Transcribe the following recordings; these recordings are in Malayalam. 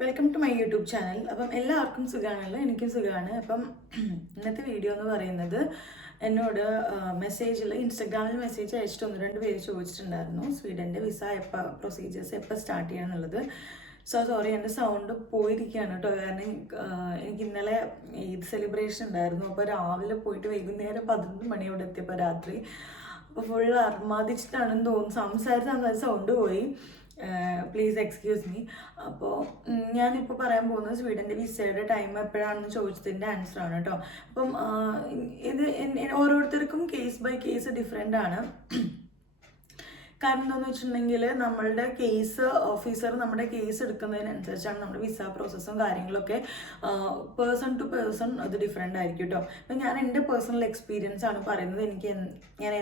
Welcome to my YouTube channel. അപ്പം എല്ലാവർക്കും സുഖമാണല്ലോ, എനിക്കും സുഖമാണ്. അപ്പം ഇന്നത്തെ വീഡിയോ എന്ന് പറയുന്നത് എന്നോട് ഇൻസ്റ്റഗ്രാമിൽ മെസ്സേജ് അയച്ചിട്ട് ഒന്ന് രണ്ട് പേര് ചോദിച്ചിട്ടുണ്ടായിരുന്നു സ്വീഡൻ്റെ വിസ എപ്പോൾ പ്രൊസീജിയേഴ്സ് എപ്പോൾ സ്റ്റാർട്ട് ചെയ്യണം എന്നുള്ളത്. സോറി, എൻ്റെ സൗണ്ട് പോയിരിക്കുകയാണ് കേട്ടോ. കാരണം എനിക്ക് ഇന്നലെ ഈദ് സെലിബ്രേഷൻ ഉണ്ടായിരുന്നു. അപ്പോൾ രാവിലെ പോയിട്ട് വൈകുന്നേരം 11 മണിയോടെ എത്തിയപ്പോൾ രാത്രി അപ്പോൾ ഫുൾ അർമാദിച്ചിട്ടാണെന്ന് തോന്നുന്നു. സംസാരിച്ച് സൗണ്ട് പോയി. Please excuse me. അപ്പോൾ ഞാനിപ്പോൾ പറയാൻ പോകുന്നത് സ്വീഡൻ്റെ വിസയുടെ ടൈം എപ്പോഴാണെന്ന് ചോദിച്ചതിൻ്റെ ആൻസറാണ് കേട്ടോ. അപ്പം ഇത് ഓരോരുത്തർക്കും കേസ് ബൈ കേസ് ഡിഫറെൻ്റ് ആണ്. കാരണം എന്താണെന്ന് വെച്ചിട്ടുണ്ടെങ്കിൽ നമ്മളുടെ കേസ് ഓഫീസർ നമ്മുടെ കേസ് എടുക്കുന്നതിനനുസരിച്ചാണ് നമ്മുടെ വിസ പ്രോസസ്സും കാര്യങ്ങളൊക്കെ പേഴ്സൺ ടു പേഴ്സൺ അത് ഡിഫറെൻ്റ് ആയിരിക്കും കേട്ടോ. അപ്പം ഞാൻ എൻ്റെ പേഴ്സണൽ എക്സ്പീരിയൻസ് ആണ് പറയുന്നത്. ഞാൻ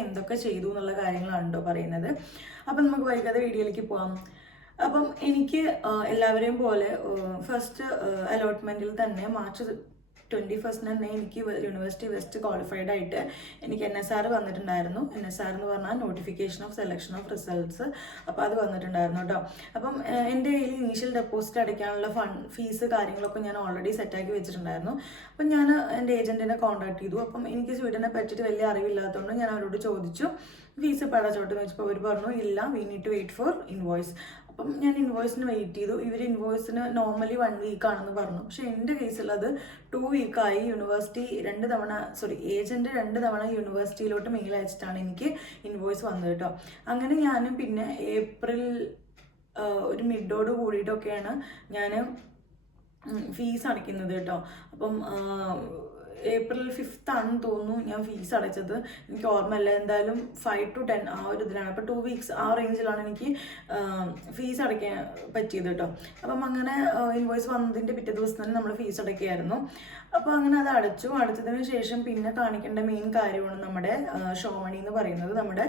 എന്തൊക്കെ ചെയ്തു എന്നുള്ള കാര്യങ്ങളാണ് കേട്ടോ പറയുന്നത്. അപ്പം നമുക്ക് വൈകാതെ വീഡിയോയിലേക്ക് പോകാം. അപ്പം എനിക്ക് എല്ലാവരെയും പോലെ ഫസ്റ്റ് അലോട്ട്മെൻറ്റിൽ തന്നെ മാർച്ച് 21 തന്നെ എനിക്ക് യൂണിവേഴ്സിറ്റി വെസ്റ്റ് ക്വാളിഫൈഡ് ആയിട്ട് എനിക്ക് NSR വന്നിട്ടുണ്ടായിരുന്നു. NSR എന്ന് പറഞ്ഞാൽ notification of selection of results. അപ്പോൾ അത് വന്നിട്ടുണ്ടായിരുന്നു കേട്ടോ. അപ്പം എൻ്റെ കയ്യിൽ ഇനീഷ്യൽ ഡെപ്പോസിറ്റ് അടയ്ക്കാനുള്ള ഫീസ് കാര്യങ്ങളൊക്കെ ഞാൻ ഓൾറെഡി സെറ്റാക്കി വെച്ചിട്ടുണ്ടായിരുന്നു. അപ്പം ഞാൻ എൻ്റെ ഏജൻറ്റിനെ കോൺടാക്ട് ചെയ്തു. അപ്പം എനിക്ക് സ്വീഡനെ പറ്റിയിട്ട് വലിയ അറിവില്ലാത്തതുകൊണ്ട് ഞാൻ അവരോട് ചോദിച്ചു ഫീസ് എപ്പോൾ അടച്ചോട്ടെന്ന് വെച്ചപ്പോൾ അവർ പറഞ്ഞു ഇല്ല, we need to wait for invoice. അപ്പം ഞാൻ ഇൻവോയ്സിന് വെയിറ്റ് ചെയ്തു. ഇവർ ഇൻവോയ്സിന് നോർമലി 1 വീക്ക് ആണെന്ന് പറഞ്ഞു. പക്ഷേ എൻ്റെ കേസിൽ അത് 2 വീക്കായി. ഏജൻറ്റ് 2 തവണ യൂണിവേഴ്സിറ്റിയിലോട്ട് മെയിൽ അയച്ചിട്ടാണ് എനിക്ക് ഇൻവോയ്സ് വന്നത് കേട്ടോ. അങ്ങനെ ഞാൻ പിന്നെ ഏപ്രിൽ ഒരു മിഡോട് കൂടിയിട്ടൊക്കെയാണ് ഞാൻ ഫീസ് അടയ്ക്കുന്നത് കേട്ടോ. അപ്പം ഏപ്രിൽ 5th ആണെന്ന് തോന്നുന്നു ഞാൻ ഫീസ് അടച്ചത്. എനിക്ക് ഓർമ്മയില്ല, എന്തായാലും 5 to 10 ആ ഒരു ഇതിലാണ്. അപ്പോൾ 2 വീക്സ് ആ റേഞ്ചിലാണ് എനിക്ക് ഫീസ് അടയ്ക്കാൻ പറ്റിയത് കേട്ടോ. അപ്പം അങ്ങനെ ഇൻവോയ്സ് വന്നതിൻ്റെ പിറ്റേ ദിവസം തന്നെ നമ്മൾ ഫീസ് അടയ്ക്കുകയായിരുന്നു. അപ്പോൾ അങ്ങനെ അത് അടച്ചതിന് ശേഷം പിന്നെ കാണിക്കേണ്ട മെയിൻ കാര്യമാണ് നമ്മുടെ ഷോ മണി എന്ന് പറയുന്നത്. നമ്മുടെ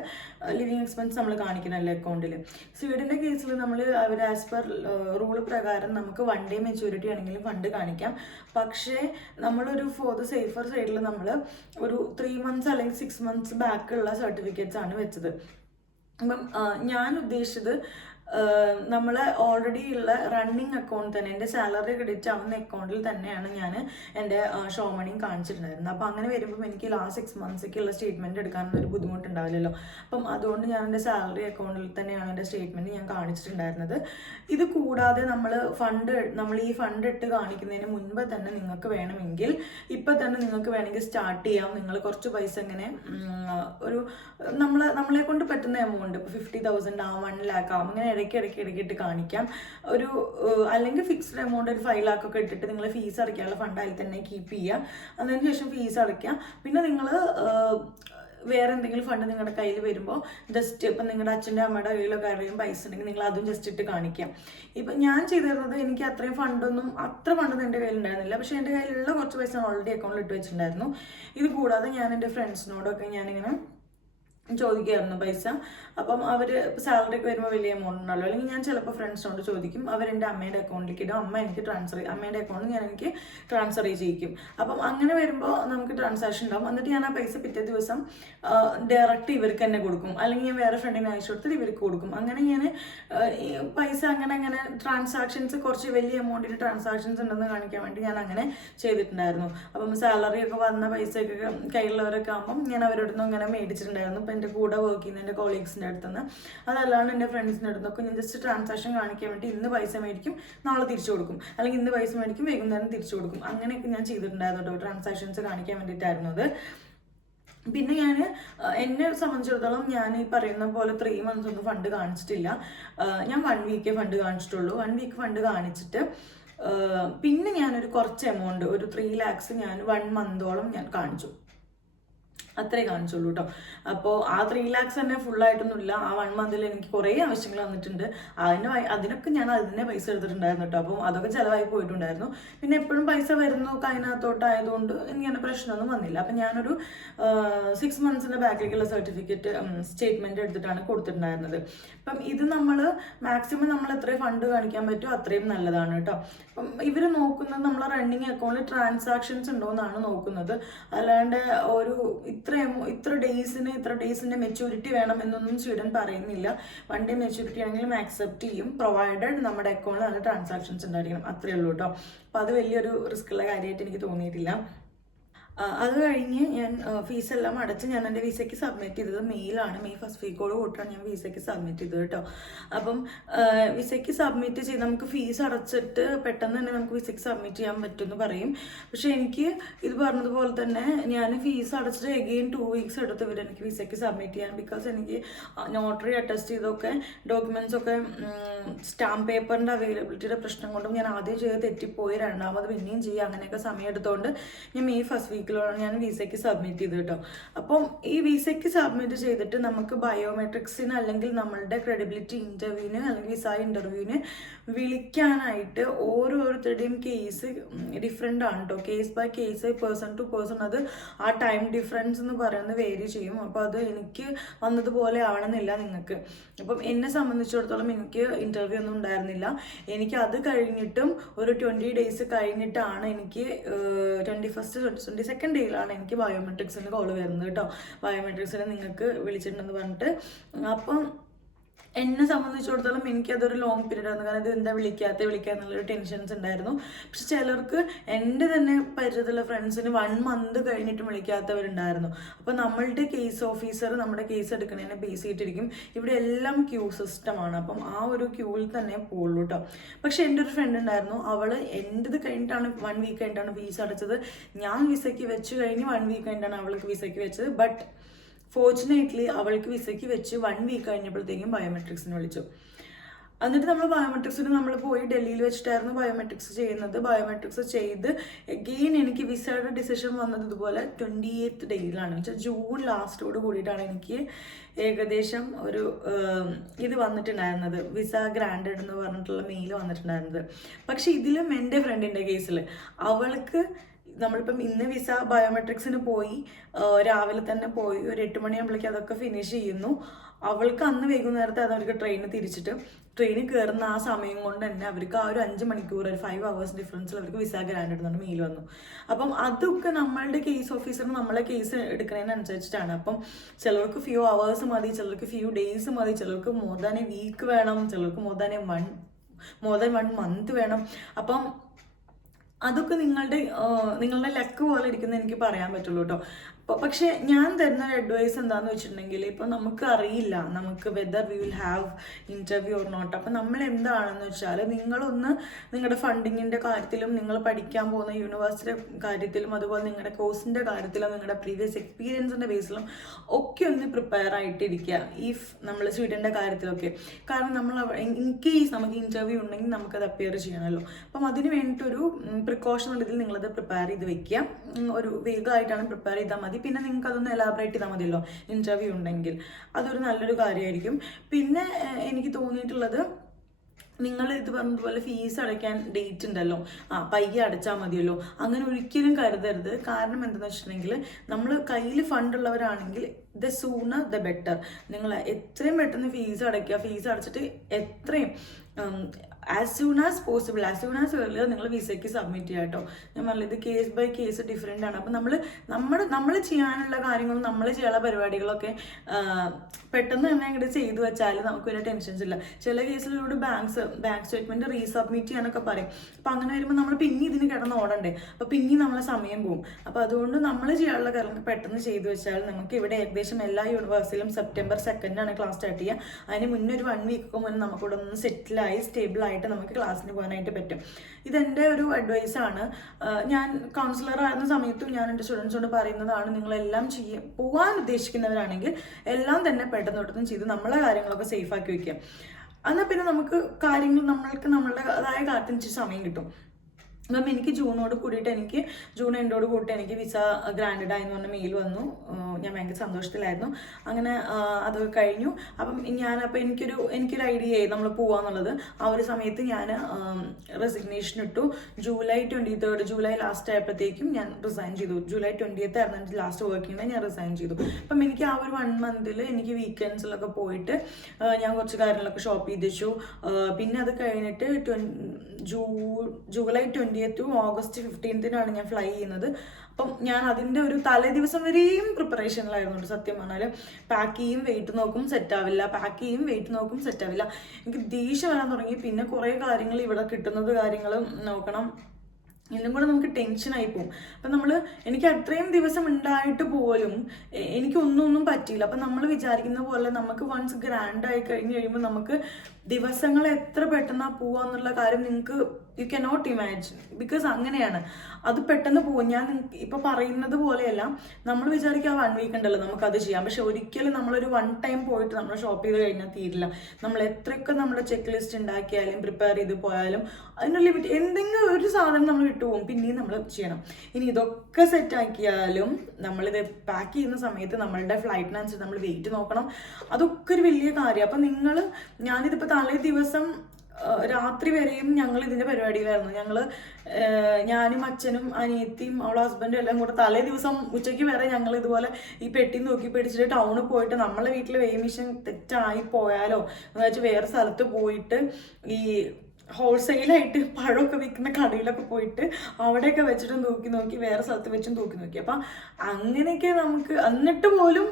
ലിവിങ് എക്സ്പെൻസ് നമ്മൾ കാണിക്കണമല്ലോ അക്കൗണ്ടിൽ. സ്വീഡൻ്റെ കേസിൽ നമ്മൾ അവർ ആസ് പെർ റൂൾ പ്രകാരം നമുക്ക് 1 day മെച്യൂരിറ്റി ആണെങ്കിലും ഫണ്ട് കാണിക്കാം. പക്ഷേ നമ്മളൊരു ഫോർ ദ സേഫർ സൈഡിൽ നമ്മൾ ഒരു 3 months അല്ലെങ്കിൽ 6 months ബാക്കുള്ള സർട്ടിഫിക്കറ്റ്സ് ആണ് വെച്ചത്. അപ്പം ഞാൻ ഉദ്ദേശിച്ചത് നമ്മൾ ഓൾറെഡി ഉള്ള റണ്ണിങ് അക്കൗണ്ട് തന്നെ, എൻ്റെ സാലറി ക്രെഡിറ്റ് ആവുന്ന അക്കൗണ്ടിൽ തന്നെയാണ് ഞാൻ എൻ്റെ ഷോ മണിയും കാണിച്ചിട്ടുണ്ടായിരുന്നത്. അപ്പോൾ അങ്ങനെ വരുമ്പം എനിക്ക് ലാസ്റ്റ് 6 monthsക്കുള്ള സ്റ്റേറ്റ്മെൻറ്റ് എടുക്കാനൊന്നും ഒരു ബുദ്ധിമുട്ടുണ്ടാവില്ലല്ലോ. അപ്പം അതുകൊണ്ട് ഞാൻ എൻ്റെ സാലറി അക്കൗണ്ടിൽ തന്നെയാണ് എൻ്റെ സ്റ്റേറ്റ്മെൻറ്റ് ഞാൻ കാണിച്ചിട്ടുണ്ടായിരുന്നത്. ഇത് കൂടാതെ നമ്മൾ ഈ ഫണ്ട് ഇട്ട് കാണിക്കുന്നതിന് മുൻപ് തന്നെ നിങ്ങൾക്ക് വേണമെങ്കിൽ ഇപ്പം തന്നെ നിങ്ങൾക്ക് വേണമെങ്കിൽ സ്റ്റാർട്ട് ചെയ്യാം. നിങ്ങൾ കുറച്ച് പൈസ ഇങ്ങനെ ഒരു നമ്മളെ കൊണ്ട് പറ്റുന്ന എമൗണ്ട്, ഇപ്പോൾ 50,000 ആവും, 1 lakh ആവും, അങ്ങനെ ഇടയ്ക്കിട്ട് കാണിക്കാം. അല്ലെങ്കിൽ ഫിക്സ്ഡ് എമൗണ്ട് ഒരു 5 lakh ഒക്കെ ഇട്ടിട്ട് നിങ്ങൾ ഫീസ് അടയ്ക്കാനുള്ള ഫണ്ട് അതിൽ തന്നെ കീപ്പ് ചെയ്യുക. അതിനുശേഷം ഫീസ് അടയ്ക്കുക. പിന്നെ നിങ്ങൾ വേറെ എന്തെങ്കിലും ഫണ്ട് നിങ്ങളുടെ കയ്യിൽ വരുമ്പോൾ ജസ്റ്റ് ഇപ്പം നിങ്ങളുടെ അച്ഛൻ്റെ അമ്മയുടെ കയ്യിലൊക്കെ ആരുടെയും പൈസ ഉണ്ടെങ്കിൽ നിങ്ങൾ അതും ജസ്റ്റ് ഇട്ട് കാണിക്കാം. ഇപ്പം ഞാൻ ചെയ്തിരുന്നത്, എനിക്ക് അത്ര ഫണ്ടൊന്നും എൻ്റെ കയ്യിലുണ്ടായിരുന്നില്ല. പക്ഷേ എൻ്റെ കയ്യിലുള്ള കുറച്ച് പൈസ ഓൾറെഡി അക്കൗണ്ടിൽ ഇട്ട് വെച്ചിട്ടുണ്ടായിരുന്നു. ഇത് കൂടാതെ ഞാൻ എൻ്റെ ഫ്രണ്ട്സിനോടൊക്കെ ഞാനിങ്ങനെ ചോദിക്കുമായിരുന്നു പൈസ. അപ്പം അവർ സാലറി ഒക്കെ വരുമ്പോൾ വലിയ എമൗണ്ട് ഉണ്ടല്ലോ, അല്ലെങ്കിൽ ഞാൻ ചിലപ്പോൾ ഫ്രണ്ട്സിനോട് ചോദിക്കും. അവരെൻ്റെ അമ്മയുടെ അക്കൗണ്ടിലേക്ക് ഇടും. അമ്മയുടെ അക്കൗണ്ടിൽ ഞാൻ എനിക്ക് ട്രാൻസ്ഫർ ചെയ്യിക്കും. അപ്പം അങ്ങനെ വരുമ്പോൾ നമുക്ക് ട്രാൻസാക്ഷൻ ഉണ്ടാവും. എന്നിട്ട് ഞാൻ ആ പൈസ പിറ്റേ ദിവസം ഡയറക്റ്റ് ഇവർക്ക് തന്നെ കൊടുക്കും, അല്ലെങ്കിൽ ഞാൻ വേറെ ഫ്രണ്ടിനെ അയച്ചു കൊടുത്തിട്ട് ഇവർക്ക് കൊടുക്കും. അങ്ങനെ ഞാൻ പൈസ അങ്ങനെ ട്രാൻസാക്ഷൻസ്, കുറച്ച് വലിയ എമൗണ്ടിൻ്റെ ട്രാൻസാക്ഷൻസ് ഉണ്ടെന്ന് കാണിക്കാൻ വേണ്ടി ഞാൻ അങ്ങനെ ചെയ്തിട്ടുണ്ടായിരുന്നു. അപ്പം സാലറി ഒക്കെ വന്ന പൈസയൊക്കെ കയ്യിലുള്ളവരൊക്കെ ആകുമ്പം ഞാൻ അവരുടെ നിന്ന് അങ്ങനെ മേടിച്ചിട്ടുണ്ടായിരുന്നു. ഇപ്പം എൻ്റെ കൂടെ വർക്ക് ചെയ്യുന്ന എൻ്റെ കോളീഗ്സിൻ്റെ അടുത്തുനിന്ന്, അതല്ലാണ്ട് എൻ്റെ ഫ്രണ്ട്സിൻ്റെ അടുത്തൊക്കെ ഞാൻ ജസ്റ്റ് ട്രാൻസാക്ഷൻ കാണിക്കാൻ വേണ്ടി ഇന്ന് പൈസ മേടിക്കും, നാളെ തിരിച്ചു കൊടുക്കും, അല്ലെങ്കിൽ ഇന്ന് പൈസ മേടിക്കും, വൈകുന്നേരം തിരിച്ചു കൊടുക്കും. അങ്ങനെയൊക്കെ ഞാൻ ചെയ്തിട്ടുണ്ടായിരുന്നു കേട്ടോ. ട്രാൻസാക്ഷൻസ് കാണിക്കാൻ വേണ്ടിയിട്ടായിരുന്നു അത്. പിന്നെ എന്നെ സംബന്ധിച്ചിടത്തോളം ഞാൻ ഈ പറയുന്ന പോലെ 3 months ഒന്നും ഫണ്ട് കാണിച്ചിട്ടില്ല. ഞാൻ 1 week ഫണ്ട് കാണിച്ചിട്ടുള്ളൂ. 1 week ഫണ്ട് കാണിച്ചിട്ട് പിന്നെ ഞാനൊരു കുറച്ച് എമൗണ്ട്, ഒരു 3 lakhs ഞാൻ 1 month-ഓളം ഞാൻ കാണിച്ചു. അത്രേ കാണിച്ചുള്ളൂ കേട്ടോ. അപ്പോൾ ആ 3 lakhs തന്നെ ഫുള്ളായിട്ടൊന്നുമില്ല. ആ 1 month-ൽ എനിക്ക് കുറേ ആവശ്യങ്ങൾ വന്നിട്ടുണ്ട്. അതിനൊക്കെ ഞാൻ അതിനെ പൈസ എടുത്തിട്ടുണ്ടായിരുന്നു കേട്ടോ. അപ്പം അതൊക്കെ ചിലവായി പോയിട്ടുണ്ടായിരുന്നു. പിന്നെ എപ്പോഴും പൈസ വരുന്നു അതിനകത്തോട്ടായതുകൊണ്ട് എനിക്ക് അങ്ങനെ പ്രശ്നമൊന്നും വന്നില്ല. അപ്പം ഞാനൊരു 6 months ബാക്കിലേക്കുള്ള സർട്ടിഫിക്കറ്റ് സ്റ്റേറ്റ്മെൻറ്റ് എടുത്തിട്ടാണ് കൊടുത്തിട്ടുണ്ടായിരുന്നത്. അപ്പം ഇത് മാക്സിമം നമ്മൾ എത്ര ഫണ്ട് കാണിക്കാൻ പറ്റുമോ അത്രയും നല്ലതാണ് കേട്ടോ. അപ്പം ഇവർ നോക്കുന്നത് നമ്മളെ റണ്ണിങ് അക്കൗണ്ടിൽ ട്രാൻസാക്ഷൻസ് ഉണ്ടോ എന്നാണ് നോക്കുന്നത്. അല്ലാണ്ട് ഇത്ര ഡേയ്സിൻ്റെ മെച്യൂരിറ്റി വേണം എന്നൊന്നും സ്വീഡൻ പറയുന്നില്ല. 1 day മെച്യൂരിറ്റി ആണെങ്കിലും ആക്സെപ്റ്റ് ചെയ്യും, പ്രൊവൈഡഡ് നമ്മുടെ അക്കൗണ്ടിൽ നല്ല ട്രാൻസാക്ഷൻസ് ഉണ്ടായിരിക്കണം. അത്രയേ ഉള്ളൂ കേട്ടോ. അപ്പോൾ അത് വലിയൊരു റിസ്ക് ഉള്ള കാര്യമായിട്ട് എനിക്ക് തോന്നിയിട്ടില്ല. അത് കഴിഞ്ഞ് ഞാൻ ഫീസെല്ലാം അടച്ച് ഞാൻ എൻ്റെ വിസയ്ക്ക് സബ്മിറ്റ് ചെയ്തത് മെയിലാണ്. മെയ് ഫസ്റ്റ് വീക്കോട് കൂട്ടാണ് ഞാൻ വിസയ്ക്ക് സബ്മിറ്റ് ചെയ്തത് കേട്ടോ. അപ്പം വിസയ്ക്ക് സബ്മിറ്റ് ചെയ്ത് നമുക്ക് ഫീസ് അടച്ചിട്ട് പെട്ടെന്ന് തന്നെ നമുക്ക് വിസയ്ക്ക് സബ്മിറ്റ് ചെയ്യാൻ പറ്റുമെന്ന് പറയും. പക്ഷെ എനിക്ക് ഇത് പറഞ്ഞതുപോലെ തന്നെ ഞാൻ ഫീസ് അടച്ചിട്ട് എഗെയിൻ 2 weeks എടുത്ത് ഇവർ എനിക്ക് വിസയ്ക്ക് സബ്മിറ്റ് ചെയ്യാൻ. ബിക്കോസ് എനിക്ക് നോട്ടറി അറ്റസ്റ്റ് ചെയ്തൊക്കെ ഡോക്യുമെൻറ്റ്സ് ഒക്കെ സ്റ്റാമ്പ് പേപ്പറിൻ്റെ അവൈലബിലിറ്റിയുടെ പ്രശ്നം കൊണ്ടും ഞാൻ ആദ്യം ചെയ്ത് തെറ്റിപ്പോയി, രണ്ടാമത് പിന്നെയും ചെയ്യുക, അങ്ങനെയൊക്കെ സമയം എടുത്തുകൊണ്ട് ഞാൻ മെയ് ഫസ്റ്റ് വീക്കിലാണ് ഞാൻ വിസയ്ക്ക് സബ്മിറ്റ് ചെയ്തത് കേട്ടോ. അപ്പം ഈ വിസയ്ക്ക് സബ്മിറ്റ് ചെയ്തിട്ട് നമുക്ക് ബയോമെട്രിക്സിന് അല്ലെങ്കിൽ നമ്മളുടെ ക്രെഡിബിലിറ്റി ഇൻ്റർവ്യൂവിന് അല്ലെങ്കിൽ വിസ ഇൻ്റർവ്യൂവിന് വിളിക്കാനായിട്ട് ഓരോരുത്തരുടെയും കേസ് ഡിഫറെൻ്റ് ആണ് കേട്ടോ. Case by case, person to person അത് ആ ടൈം ഡിഫറൻസ് എന്ന് പറയുന്നത് വേരി ചെയ്യും. അപ്പോൾ അത് എനിക്ക് വന്നതുപോലെ ആവണമെന്നില്ല നിങ്ങൾക്ക്. അപ്പം എന്നെ സംബന്ധിച്ചിടത്തോളം എനിക്ക് ഇൻ്റർവ്യൂ ഒന്നും ഉണ്ടായിരുന്നില്ല. എനിക്ക് അത് കഴിഞ്ഞിട്ടും ഒരു 20 days കഴിഞ്ഞിട്ടാണ് എനിക്ക് 22nd ഡേയിലാണ് എനിക്ക് ബയോമെട്രിക്സിന് കോൾ വരുന്നത് കേട്ടോ. ബയോമെട്രിക്സിന് നിങ്ങൾക്ക് വിളിച്ചിട്ടുണ്ടെന്ന് പറഞ്ഞിട്ട്. അപ്പം എന്നെ സംബന്ധിച്ചിടത്തോളം എനിക്കതൊരു ലോങ് പീരീഡ് ആയിരുന്നു. കാരണം ഇത് എന്താ വിളിക്കാന്നുള്ളൊരു ടെൻഷൻസ് ഉണ്ടായിരുന്നു. പക്ഷെ ചിലർക്ക് എൻ്റെ തന്നെ പരിചയത്തിലുള്ള ഫ്രണ്ട്സിന് 1 month കഴിഞ്ഞിട്ട് വിളിക്കാത്തവരുണ്ടായിരുന്നു. അപ്പോൾ നമ്മളുടെ കേസ് ഓഫീസർ നമ്മുടെ കേസ് എടുക്കുന്നതിനെ ബേസ് ചെയ്തിട്ടിരിക്കും. ഇവിടെ എല്ലാം ക്യൂ സിസ്റ്റമാണ്. അപ്പം ആ ഒരു ക്യൂവിൽ തന്നെ പോകുള്ളൂ കേട്ടോ. പക്ഷെ എൻ്റെ ഒരു ഫ്രണ്ട് ഉണ്ടായിരുന്നു, അവൾ എൻ്റെത് കഴിഞ്ഞിട്ടാണ് 1 week കഴിഞ്ഞിട്ടാണ് ഫീസ് അടച്ചത്. ഞാൻ വിസയ്ക്ക് വെച്ച് കഴിഞ്ഞ് 1 week കഴിഞ്ഞിട്ടാണ് അവൾക്ക് വിസയ്ക്ക് വെച്ചത്. ബട്ട് ഫോർച്ചുനേറ്റ്ലി അവൾക്ക് വിസയ്ക്ക് വെച്ച് 1 week കഴിഞ്ഞപ്പോഴത്തേക്കും ബയോമെട്രിക്സിന് വിളിച്ചു. എന്നിട്ട് നമ്മൾ ബയോമെട്രിക്സിന് നമ്മൾ പോയി ഡൽഹിയിൽ വെച്ചിട്ടായിരുന്നു ബയോമെട്രിക്സ് ചെയ്യുന്നത്. ബയോമെട്രിക്സ് ചെയ്ത് എഗെയിൻ എനിക്ക് വിസയുടെ ഡിസിഷൻ വന്നത് ഇതുപോലെ 28th ഡേയിലാണ്, വെച്ചാൽ ജൂൺ ലാസ്റ്റോട് കൂടിയിട്ടാണ് എനിക്ക് ഏകദേശം ഒരു ഇത് വന്നിട്ടുണ്ടായിരുന്നത്, വിസ ഗ്രാൻഡഡ് എന്ന് പറഞ്ഞിട്ടുള്ള മെയിൽ വന്നിട്ടുണ്ടായിരുന്നത്. പക്ഷെ ഇതിലും എൻ്റെ ഫ്രണ്ടിൻ്റെ കേസിൽ അവൾക്ക് നമ്മളിപ്പം ഇന്ന് വിസ ബയോമെട്രിക്സിന് പോയി രാവിലെ തന്നെ പോയി ഒരു 8 മണിയാകുമ്പോഴേക്കും അതൊക്കെ ഫിനിഷ് ചെയ്യുന്നു. അവൾക്ക് അന്ന് വൈകുന്നേരത്തെ അവർക്ക് ട്രെയിന് തിരിച്ചിട്ട് ട്രെയിനിൽ കയറുന്ന ആ സമയം കൊണ്ട് തന്നെ അവർക്ക് ആ ഒരു 5 മണിക്കൂർ, ഒരു 5 hours ഡിഫറൻസിൽ അവർക്ക് വിസ ഗ്രാൻഡ് എടുത്തുകൊണ്ട് മെയിൽ വന്നു. അപ്പം അതൊക്കെ നമ്മളുടെ കേസ് ഓഫീസറിന് നമ്മളെ കേസ് എടുക്കുന്നതിനനുസരിച്ചിട്ടാണ്. അപ്പം ചിലർക്ക് ഫ്യൂ അവേഴ്സ് മതി, ചിലർക്ക് ഫ്യൂ ഡേയ്സ് മതി, ചിലർക്ക് മോർ ദാൻ എ വീക്ക് വേണം, ചിലർക്ക് മോർ ദാൻ 1 month വേണം. അപ്പം അതൊക്കെ നിങ്ങളുടെ ലക്ക് പോലെ ഇരിക്കുന്നത് എനിക്ക് പറയാൻ പറ്റുള്ളൂ കേട്ടോ. പക്ഷെ ഞാൻ തരുന്ന ഒരു അഡ്വൈസ് എന്താണെന്ന് വെച്ചിട്ടുണ്ടെങ്കിൽ, ഇപ്പോൾ നമുക്ക് അറിയില്ല നമുക്ക് whether we will have interview or not. അപ്പം നമ്മൾ എന്താണെന്ന് വെച്ചാൽ നിങ്ങളൊന്ന് നിങ്ങളുടെ ഫണ്ടിങ്ങിൻ്റെ കാര്യത്തിലും നിങ്ങൾ പഠിക്കാൻ പോകുന്ന യൂണിവേഴ്സിറ്റിയുടെ കാര്യത്തിലും അതുപോലെ നിങ്ങളുടെ കോഴ്സിൻ്റെ കാര്യത്തിലും നിങ്ങളുടെ പ്രീവിയസ് എക്സ്പീരിയൻസിൻ്റെ ബേസിലും ഒക്കെ ഒന്ന് പ്രിപ്പയർ ആയിട്ടിരിക്കുക. ഇഫ് നമ്മൾ സ്വീഡൻ്റെ കാര്യത്തിലൊക്കെ, കാരണം നമ്മൾ ഇൻ കേസ് നമുക്ക് ഇൻ്റർവ്യൂ ഉണ്ടെങ്കിൽ നമുക്കത് അപ്പിയർ ചെയ്യണമല്ലോ. അപ്പം അതിന് വേണ്ടിയിട്ടൊരു പ്രിക്കോഷൻ ഉള്ള ഇതിൽ നിങ്ങളത് പ്രിപ്പയർ ചെയ്ത് വെക്കുക. ഒരു വേഗമായിട്ടാണ് പ്രിപ്പയർ ചെയ്താൽ മതി. പിന്നെ നിങ്ങൾക്ക് അതൊന്ന് എലാബറേറ്റ് ചെയ്താൽ മതിയല്ലോ ഇൻ്റർവ്യൂ ഉണ്ടെങ്കിൽ. അതൊരു നല്ലൊരു കാര്യമായിരിക്കും. പിന്നെ എനിക്ക് തോന്നിയിട്ടുള്ളത്, നിങ്ങൾ ഇത് പറഞ്ഞതുപോലെ ഫീസ് അടയ്ക്കാൻ ഡേറ്റ് ഉണ്ടല്ലോ, പയ്യെ അടച്ചാൽ മതിയല്ലോ, അങ്ങനെ ഒരിക്കലും കരുതരുത്. കാരണം എന്താണെന്ന് വെച്ചിട്ടുണ്ടെങ്കിൽ നമ്മൾ കയ്യിൽ ഫണ്ടുള്ളവരാണെങ്കിൽ ദ സൂണർ ദ ബെറ്റർ. നിങ്ങൾ എത്രയും പെട്ടെന്ന് ഫീസ് അടയ്ക്കുക. ഫീസ് അടച്ചിട്ട് എത്രയും as soon as possible, as soon as earlier നിങ്ങൾ വിസയ്ക്ക് സബ്മിറ്റ് ചെയ്യുക കേട്ടോ. ഞാൻ പറഞ്ഞത് ഇത് കേസ് ബൈ കേസ് ഡിഫറെൻ്റ് ആണ്. അപ്പം നമ്മൾ ചെയ്യാനുള്ള കാര്യങ്ങളും നമ്മൾ ചെയ്യാനുള്ള പരിപാടികളൊക്കെ പെട്ടെന്ന് തന്നെ അങ്ങോട്ട് ചെയ്തു വെച്ചാൽ നമുക്ക് വലിയ ടെൻഷൻസ് ഇല്ല. ചില കേസിലൂടെ ബാങ്ക് സ്റ്റേറ്റ്മെൻറ്റ് റീസബ്മിറ്റ് ചെയ്യാനൊക്കെ പറയും. അപ്പം അങ്ങനെ വരുമ്പോൾ നമ്മൾ പിന്നെ ഇതിന് കിടന്ന് ഓടണ്ടേ, അപ്പോൾ പിന്നെ നമ്മളെ സമയം പോകും. അപ്പോൾ അതുകൊണ്ട് നമ്മൾ ചെയ്യാനുള്ള കാര്യങ്ങൾ പെട്ടെന്ന് ചെയ്തു വെച്ചാൽ നമുക്ക് ഇവിടെ ഏകദേശം എല്ലാ യൂണിവേഴ്സിറ്റിയിലും September 2 ക്ലാസ് സ്റ്റാർട്ട് ചെയ്യുക. അതിന് മുന്നേ ഒരു 1 week മുന്നേ നമുക്കിവിടെ ഒന്ന് സെറ്റിലായി സ്റ്റേബിളായിട്ട് നമുക്ക് ക്ലാസ്സിന് പോകാനായിട്ട് പറ്റും. ഇതെൻ്റെ ഒരു അഡ്വൈസാണ്. ഞാൻ കൗൺസിലർ ആയിരുന്ന സമയത്തും ഞാൻ എൻ്റെ സ്റ്റുഡൻസിനോട് പറയുന്നതാണ്, നിങ്ങളെല്ലാം പോകാൻ ഉദ്ദേശിക്കുന്നവരാണെങ്കിൽ എല്ലാം തന്നെ പെട്ടെന്ന് ചെയ്ത് നമ്മളെ കാര്യങ്ങളൊക്കെ സേഫ് ആക്കി വയ്ക്കുക. എന്നാൽ പിന്നെ നമുക്ക് കാര്യങ്ങൾ നമ്മളുടേതായ കാര്യത്തിന് സമയം കിട്ടും. അപ്പം എനിക്ക് ജൂണോട് കൂടിയിട്ട് ജൂൺ എൻഡോട് കൂടിയിട്ട് എനിക്ക് വിസ ഗ്രാൻഡഡ് ആയെന്ന് പറഞ്ഞ മെയിൽ വന്നു. ഞാൻ ഭയങ്കര സന്തോഷത്തിലായിരുന്നു. അങ്ങനെ അതൊക്കെ കഴിഞ്ഞു. അപ്പം എനിക്കൊരു ഐഡിയ ആയി നമ്മൾ പോവാന്നുള്ളത്. ആ ഒരു സമയത്ത് ഞാൻ റെസിഗ്നേഷൻ ഇട്ടു. ജൂലൈ 23 ജൂലൈ ലാസ്റ്റ് ആയപ്പോഴത്തേക്കും ഞാൻ റിസൈൻ ചെയ്തു. ജൂലൈ 20th ആയിരുന്നു എൻ്റെ ലാസ്റ്റ് വർക്കിംഗ് ഡേ. ഞാൻ റിസൈൻ ചെയ്തു. അപ്പം എനിക്ക് ആ ഒരു 1 month എനിക്ക് വീക്കെൻഡ്സിലൊക്കെ പോയിട്ട് ഞാൻ കുറച്ച് കാര്യങ്ങളൊക്കെ ഷോപ്പ് ചെയ്ത് വെച്ചു. പിന്നെ അത് കഴിഞ്ഞിട്ട് July 20 20th to August 15th ഞാൻ ഫ്ലൈ ചെയ്യുന്നത്. അപ്പം ഞാൻ അതിൻ്റെ ഒരു തലേ ദിവസം വരെയും പ്രിപ്പറേഷനിലായിരുന്നു. സത്യം പറഞ്ഞാൽ പാക്ക് ചെയ്യും, വെയിറ്റ് നോക്കും, സെറ്റ് ആവില്ല, പാക്ക് ചെയ്യും, വെയിറ്റ് നോക്കും, സെറ്റ് ആവില്ല. എനിക്ക് ദേഷ്യം വരാൻ തുടങ്ങി. പിന്നെ കുറേ കാര്യങ്ങൾ ഇവിടെ കിട്ടുന്നത് കാര്യങ്ങൾ നോക്കണം, ഇന്നും കൂടെ നമുക്ക് ടെൻഷനായി പോകും. അപ്പം എനിക്ക് അത്രയും ദിവസം ഉണ്ടായിട്ട് പോലും എനിക്കൊന്നും പറ്റിയില്ല. അപ്പം നമ്മൾ വിചാരിക്കുന്ന പോലെ നമുക്ക് വൺസ് ഗ്രാൻഡ് ആയി കഴിഞ്ഞ് കഴിയുമ്പോൾ നമുക്ക് ദിവസങ്ങൾ എത്ര പെട്ടെന്നാണ് പോവാന്നുള്ള കാര്യം നിങ്ങൾക്ക് you can not imagine. Because അങ്ങനെയാണ്, അത് പെട്ടെന്ന് പോകും. ഞാൻ ഇപ്പം പറയുന്നത് പോലെയല്ല, നമ്മൾ വിചാരിക്കുക 1 വീക്ക് ഉണ്ടല്ലോ നമുക്കത് ചെയ്യാം. പക്ഷെ ഒരിക്കലും നമ്മളൊരു 1 ടൈം പോയിട്ട് നമ്മൾ ഷോപ്പ് ചെയ്ത് കഴിഞ്ഞാൽ തീരില്ല. നമ്മൾ എത്രയൊക്കെ നമ്മുടെ ചെക്ക് ലിസ്റ്റ് ഉണ്ടാക്കിയാലും പ്രിപ്പയർ ചെയ്ത് പോയാലും അതിന് ലിമിറ്റ്, എന്തെങ്കിലും ഒരു സാധനം നമ്മൾ വിട്ടുപോകും, പിന്നെയും നമ്മൾ ചെയ്യണം. ഇനി ഇതൊക്കെ സെറ്റാക്കിയാലും നമ്മളിത് പാക്ക് ചെയ്യുന്ന സമയത്ത് നമ്മളുടെ ഫ്ലൈറ്റിനനുസരിച്ച് നമ്മൾ വെയിറ്റ് നോക്കണം. അതൊക്കെ ഒരു വലിയ കാര്യം. അപ്പം ഞാനിതിപ്പോൾ തലേ ദിവസം രാത്രി വരെയും ഞങ്ങൾ ഇതിൻ്റെ പരിപാടിയിലായിരുന്നു. ഞാനും അച്ഛനും അനിയത്തിയും അവളെ ഹസ്ബൻഡും എല്ലാം കൂടെ തലേ ദിവസം ഉച്ചയ്ക്ക് വരെ ഞങ്ങൾ ഇതുപോലെ ഈ പെട്ടി നോക്കി പിടിച്ചിട്ട് ടൗണിൽ പോയിട്ട് നമ്മളെ വീട്ടിൽ വെയിങ് മെഷീൻ തെറ്റായി പോയാലോ എന്ന് വെച്ചാൽ വേറെ സ്ഥലത്ത് പോയിട്ട് ഈ ഹോൾസെയിലായിട്ട് പഴമൊക്കെ വിൽക്കുന്ന കടയിലൊക്കെ പോയിട്ട് അവിടെയൊക്കെ വെച്ചിട്ടും നോക്കി വേറെ സ്ഥലത്ത് വെച്ചും നോക്കി. അപ്പം അങ്ങനെയൊക്കെ നമുക്ക്, എന്നിട്ട് പോലും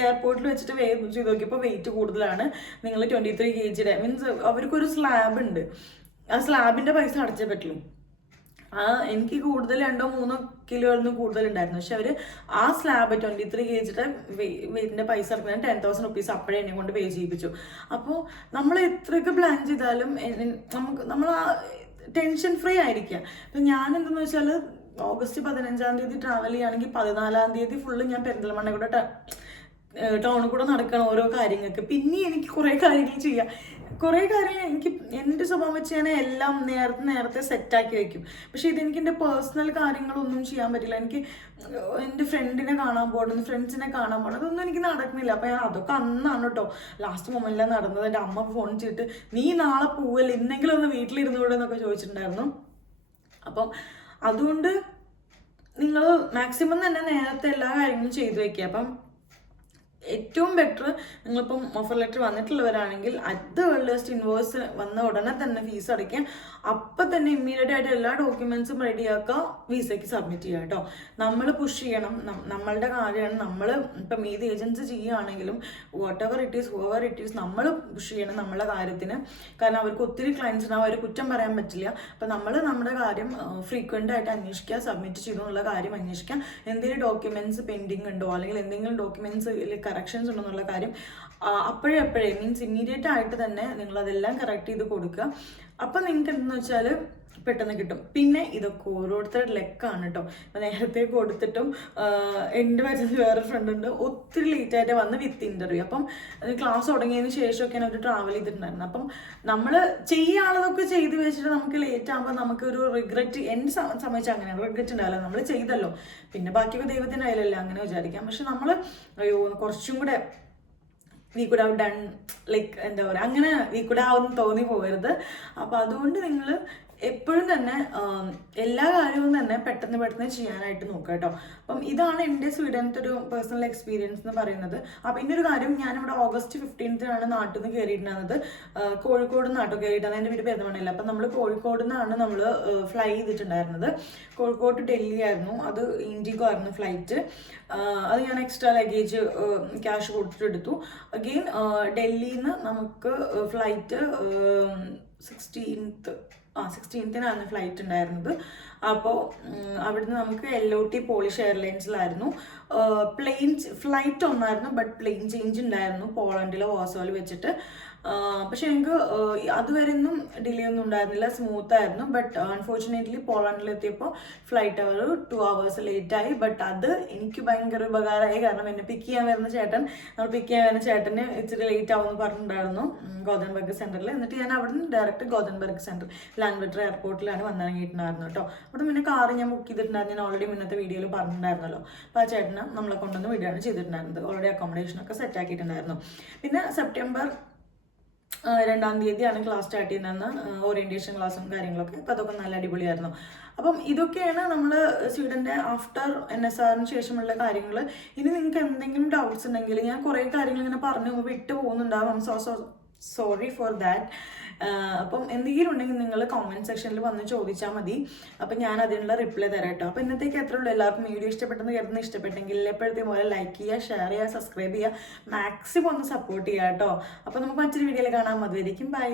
എയർപോർട്ടിൽ വെച്ചിട്ട് ചെയ്ത് നോക്കിയപ്പോൾ വെയിറ്റ് കൂടുതലാണ്. നിങ്ങൾ 23 kg മീൻസ് അവർക്കൊരു സ്ലാബ് ഉണ്ട്, ആ സ്ലാബിൻ്റെ പൈസ അടച്ചേ പറ്റുള്ളൂ. എനിക്ക് കൂടുതൽ 2-3 കിലോയിൽ കൂടുതലുണ്ടായിരുന്നു. പക്ഷെ അവർ ആ സ്ലാബ് 23 kg വെയിറ്റിൻ്റെ പൈസ ഇറക്കുന്നത് 10,000 rupees അപ്പോഴേ എന്നെ കൊണ്ട് പേ ചെയ്യിപ്പിച്ചു. അപ്പോൾ നമ്മൾ എത്രയൊക്കെ പ്ലാൻ ചെയ്താലും നമ്മൾ ആ ടെൻഷൻ ഫ്രീ ആയിരിക്കുക. അപ്പം ഞാൻ എന്തെന്ന് വെച്ചാൽ August 15 ട്രാവൽ ചെയ്യുകയാണെങ്കിൽ 14 ഫുള്ള് ഞാൻ പെരിന്തൽമണ്ണ കൂടെ ടൗണിൽ കൂടെ നടക്കണം ഓരോ കാര്യങ്ങൾക്ക്. പിന്നെ എനിക്ക് കുറേ കാര്യങ്ങൾ ചെയ്യാം. കുറേ കാര്യങ്ങൾ എനിക്ക് എൻ്റെ സ്വഭാവം വെച്ച് ഞാൻ എല്ലാം നേരത്തെ സെറ്റാക്കി വയ്ക്കും. പക്ഷേ ഇതെനിക്ക് എൻ്റെ പേഴ്സണൽ കാര്യങ്ങളൊന്നും ചെയ്യാൻ പറ്റില്ല. എനിക്ക് എൻ്റെ ഫ്രണ്ടിനെ കാണാൻ പോകണം, ഫ്രണ്ട്സിനെ കാണാൻ പോകണം, അതൊന്നും എനിക്ക് നടക്കുന്നില്ല. അപ്പം അതൊക്കെ അന്നാണ് കേട്ടോ ലാസ്റ്റ് മൊമെൻറ്റിലാണ് നടന്നത്. എൻ്റെ അമ്മ ഫോൺ ചെയ്തിട്ട് നീ നാളെ പോവല്ലേ, ഇന്നെങ്കിലും ഒന്ന് വീട്ടിലിരുന്നൂടെ എന്നൊക്കെ ചോദിച്ചിട്ടുണ്ടായിരുന്നു. അപ്പം അതുകൊണ്ട് നിങ്ങൾ മാക്സിമം തന്നെ നേരത്തെ എല്ലാ കാര്യങ്ങളും ചെയ്തു വയ്ക്കുക. അപ്പം ഏറ്റവും ബെറ്റർ നിങ്ങളിപ്പം ഓഫർ ലെറ്റർ വന്നിട്ടുള്ളവരാണെങ്കിൽ അറ്റ് ദ ഏർലിയസ്റ്റ് ഇൻവോയ്സ് വന്ന ഉടനെ തന്നെ ഫീസ് അടയ്ക്കുക. അപ്പം തന്നെ ഇമ്മീഡിയറ്റ് ആയിട്ട് എല്ലാ ഡോക്യുമെൻറ്റ്സും റെഡിയാക്കുക, വിസയ്ക്ക് സബ്മിറ്റ് ചെയ്യുക കേട്ടോ. നമ്മൾ പുഷ് ചെയ്യണം, നമ്മളുടെ കാര്യമാണ്. നമ്മൾ ഇപ്പം ഏത് ഏജൻസി ചെയ്യുകയാണെങ്കിലും വാട്ട് എവർ ഇറ്റ് ഈസ് നമ്മൾ പുഷ് ചെയ്യണം നമ്മളെ കാര്യത്തിന്. കാരണം അവർക്ക് ഒത്തിരി ക്ലയൻസ് ഉണ്ടാവും, അവർ കുറ്റം പറയാൻ പറ്റില്ല. അപ്പം നമ്മൾ നമ്മുടെ കാര്യം ഫ്രീക്വൻ്റ് ആയിട്ട് അന്വേഷിക്കുക, സബ്മിറ്റ് ചെയ്തു എന്നുള്ള കാര്യം അന്വേഷിക്കുക. എന്തെങ്കിലും ഡോക്യുമെൻറ്റ്സ് പെൻഡിങ് ഉണ്ടോ അല്ലെങ്കിൽ എന്തെങ്കിലും ഡോക്യുമെൻറ്റ്സ് കറക്ഷൻസ് ഉണ്ടെന്നുള്ള കാര്യം അപ്പോഴേ മീൻസ് ഇമ്മീഡിയറ്റ് ആയിട്ട് തന്നെ നിങ്ങളതെല്ലാം കറക്റ്റ് ചെയ്ത് കൊടുക്കുക. അപ്പം നിങ്ങൾക്ക് എന്തെന്ന് വെച്ചാൽ പെട്ടെന്ന് കിട്ടും. പിന്നെ ഇതൊക്കെ ഓരോരുത്തരുടെ ലെക്കാണ് കേട്ടോ. നേരത്തെ കൊടുത്തിട്ടും എൻ്റെ പറ്റുന്ന വേറെ ഫ്രണ്ട് ഉണ്ട്, ഒത്തിരി ലേറ്റായിട്ട് വന്ന് വിത്ത് ഇൻ്റർവ്യൂ. അപ്പം ക്ലാസ് തുടങ്ങിയതിന് ശേഷമൊക്കെയാണ് അവർ ട്രാവൽ ചെയ്തിട്ടുണ്ടായിരുന്നത്. അപ്പം നമ്മൾ ചെയ്യാനുള്ളതൊക്കെ ചെയ്ത് വെച്ചിട്ട് നമുക്ക് ലേറ്റ് ആകുമ്പോൾ നമുക്കൊരു റിഗ്രറ്റ്, എന്നെ സംബന്ധിച്ച് അങ്ങനെയാണ്, റിഗ്രറ്റ് ഉണ്ടാവില്ല. നമ്മൾ ചെയ്തല്ലോ, പിന്നെ ബാക്കിയൊക്കെ ദൈവത്തിൻ്റെ കയ്യിലല്ല, അങ്ങനെ വിചാരിക്കാം. പക്ഷെ നമ്മൾ കുറച്ചും കൂടെ we could have done, like എന്താ പറയുക, അങ്ങനെ വി കുഡ് ഹാവ് എന്ന് തോന്നി പോകരുത്. അപ്പോൾ അതുകൊണ്ട് നിങ്ങൾ എപ്പോഴും തന്നെ എല്ലാ കാര്യവും തന്നെ പെട്ടെന്ന് ചെയ്യാനായിട്ട് നോക്കുക കേട്ടോ. അപ്പം ഇതാണ് എൻ്റെ സ്വീഡനത്തെ ഒരു പേഴ്സണൽ എക്സ്പീരിയൻസ് എന്ന് പറയുന്നത്. അപ്പം ഇന്നൊരു കാര്യം, ഞാനിവിടെ August 15 നാട്ടിൽ നിന്ന് കയറിയിട്ടുണ്ടായിരുന്നത്. കോഴിക്കോട് നിന്ന് നാട്ടിൽ കയറിയിട്ടാണ്, എൻ്റെ വീട് പെരുന്തമണ്ണയില്ല. അപ്പം നമ്മൾ കോഴിക്കോട് നിന്നാണ് നമ്മൾ ഫ്ലൈ ചെയ്തിട്ടുണ്ടായിരുന്നത്. കോഴിക്കോട് ഡൽഹി ആയിരുന്നു, അത് ഇൻഡിഗോ ആയിരുന്നു ഫ്ലൈറ്റ്. അത് ഞാൻ എക്സ്ട്രാ ലഗേജ് ക്യാഷ് കൊടുത്തിട്ടെടുത്തു. അഗെയിൻ ഡൽഹിയിൽ നിന്ന് നമുക്ക് ഫ്ലൈറ്റ് 16th ഫ്ലൈറ്റ് ഉണ്ടായിരുന്നത്. അപ്പോൾ അവിടുന്ന് നമുക്ക് LOT പോളിഷ് എയർലൈൻസിലായിരുന്നു. ഫ്ലൈറ്റ് ഒന്നായിരുന്നു, ബട്ട് പ്ലെയിൻ ചേഞ്ച് ഉണ്ടായിരുന്നു പോളണ്ടിലെ വാർസോയിൽ വെച്ചിട്ട്. പക്ഷെ എനിക്ക് അതുവരെ ഒന്നും ഡിലേ ഒന്നും ഉണ്ടായിരുന്നില്ല, സ്മൂത്ത് ആയിരുന്നു. ബട്ട് അൺഫോർച്ചുനേറ്റ്ലി പോളണ്ടിലെത്തിയപ്പോൾ ഫ്ലൈറ്റ് അവർ 2 hours ലേറ്റായി. ബട്ട് അത് എനിക്ക് ഭയങ്കര ഉപകാരമായി. കാരണം എന്നെ പിക്ക് ചെയ്യാൻ വരുന്ന ചേട്ടന് ഇച്ചിരി ലേറ്റ് ആവുമെന്ന് പറഞ്ഞിട്ടുണ്ടായിരുന്നു ഗോതൻബർഗ് സെൻറ്ററിൽ. എന്നിട്ട് ഞാൻ അവിടെ നിന്ന് ഡയറക്റ്റ് ഗോതൻബർഗ് സെൻറ്റർ ലാൻഡ്വെറ്റർ എയർപോർട്ടിലാണ് വന്നിറങ്ങിയിട്ടുണ്ടായിരുന്നു കേട്ടോ. അവിടെ പിന്നെ കാറ് ഞാൻ ബുക്ക് ചെയ്തിട്ടുണ്ടായിരുന്നു, ഞാൻ ഓൾറെഡി മുന്നത്തെ വീഡിയോയിൽ പറഞ്ഞിട്ടുണ്ടായിരുന്നല്ലോ. അപ്പോൾ ആ ചേട്ടന് നമ്മളെ കൊണ്ടുവന്ന് വീഡിയോയാണ് ചെയ്തിട്ടുണ്ടായിരുന്നത്. ഓൾറെഡി അക്കോമഡേഷനൊക്കെ സെറ്റ് ആക്കിയിട്ടുണ്ടായിരുന്നു. പിന്നെ September 2 ക്ലാസ് സ്റ്റാർട്ട് ചെയ്യുന്നതെന്ന്, ഓറിയൻറ്റേഷൻ ക്ലാസ്സും കാര്യങ്ങളൊക്കെ. അപ്പോൾ അതൊക്കെ നല്ല അടിപൊളിയായിരുന്നു. അപ്പം ഇതൊക്കെയാണ് നമ്മൾ സ്വീഡൻ്റെ ആഫ്റ്റർ NSRന് ശേഷമുള്ള കാര്യങ്ങൾ. ഇനി നിങ്ങൾക്ക് എന്തെങ്കിലും ഡൗട്ട്സ് ഉണ്ടെങ്കിൽ, ഞാൻ കുറേ കാര്യങ്ങൾ ഇങ്ങനെ പറഞ്ഞു വിട്ടു പോകുന്നുണ്ടാവും, സോറി ഫോർ ദാറ്റ്. അപ്പം എന്തെങ്കിലും ഉണ്ടെങ്കിൽ നിങ്ങൾ കോമെൻറ്റ് സെക്ഷനിൽ വന്ന് ചോദിച്ചാൽ മതി. അപ്പം ഞാൻ അതിനുള്ള റിപ്ലൈ തരാം കേട്ടോ. അപ്പോൾ ഇന്നത്തേക്ക് അത്രേ ഉള്ളൂ. എല്ലാവർക്കും വീഡിയോ ഇഷ്ടപ്പെട്ടെന്ന് കരുതുന്ന ഇഷ്ടപ്പെട്ടെങ്കിൽ എപ്പോഴത്തെ പോലെ ലൈക്ക് ചെയ്യുക, ഷെയർ ചെയ്യുക, സബ്സ്ക്രൈബ് ചെയ്യുക, മാക്സിമം ഒന്ന് സപ്പോർട്ട് ചെയ്യുക കേട്ടോ. അപ്പോൾ നമുക്ക് മറ്റൊരു വീഡിയോയിൽ കാണാം. അതുവരെയും ബൈ.